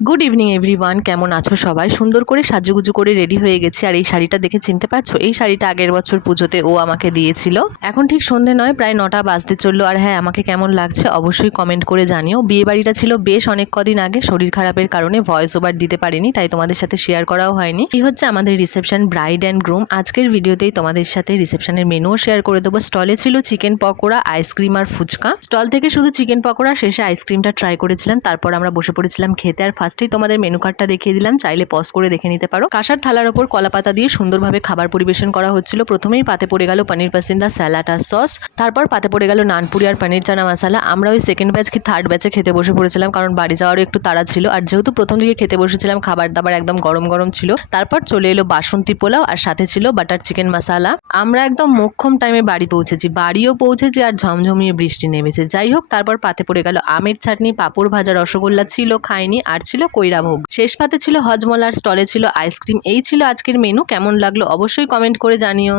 Good evening everyone, কেমন আছো সবাই? সুন্দর করে সাজুগুজু করে রেডি হয়ে গেছি। আর এই শাড়িটা দেখে চিনতে পারছো? এই শাড়িটা আগের বছর পুজোতে ও আমাকে দিয়েছিল। এখন ঠিক সন্ধে নয়, প্রায় 9টা বাজতে চললো। আর হ্যাঁ, আমাকে কেমন লাগছে অবশ্যই কমেন্ট করে জানিও। বিয়ে বাড়িটা ছিল বেশ অনেক কদিন আগে, শরীর খারাপের কারণে ভয়েস ওভার দিতে পারিনি, তাই তোমাদের সাথে শেয়ার করাও হয়নি। এই হচ্ছে আমাদের রিসেপশন, ব্রাইড অ্যান্ড গ্রুম। আজকের ভিডিওতেই তোমাদের সাথে রিসেপশনের মেনুও শেয়ার করে দেবো। স্টলে ছিল চিকেন পকোড়া, আইসক্রিম আর ফুচকা। স্টল থেকে শুধু চিকেন পকোড়া, শেষে আইসক্রিমটা ট্রাই করেছিলাম। তারপর আমরা বসে পড়েছিলাম খেতে। আর ফার্স্টেই তোমাদের মেনু কার্ডটা দেখিয়ে দিলাম, চাইলে পজ করে দেখে নিতে পারো। কাঁসার থালার ওপর কলাপাতা দিয়ে সুন্দরভাবে খাবার পরিবেশন করা হচ্ছিল। প্রথমেই পাতে পড়ে গেল পনির পাসিন্দা, স্যালাড আর সস। তারপর পাতে পড়ে গেল নানপুরি আর পনির চানা মশালা। আমরা ওই সেকেন্ড ব্যাচ কি থার্ড ব্যাচে খেতে বসে পড়েছিলাম, কারণ বাড়ি যাওয়ারও একটু তাড়া ছিল। আর যেহেতু প্রথম দিকে খেতে বসেছিলাম, খাবার দাবার একদম গরম গরম ছিল। তারপর চলে এলো বাসন্তী পোলাও, আর সাথে ছিল বাটার চিকেন মশালা। আমরা একদম মোক্ষম টাইমে বাড়ি পৌঁছেছি, বাড়িও পৌঁছেছি আর ঝমঝমিয়ে বৃষ্টি নেমেছে। যাই হোক, তারপর পাতে পড়ে গেল আমের চাটনি, পাঁপড় ভাজা, রসগোল্লা ছিল, খাইনি। আর ছিল কইরা ভোগ। শেষ পাতে ছিল হজমলার, স্টলে ছিল আইসক্রিম। এই ছিল আজকের মেনু। কেমন লাগলো অবশ্যই কমেন্ট করে জানিও।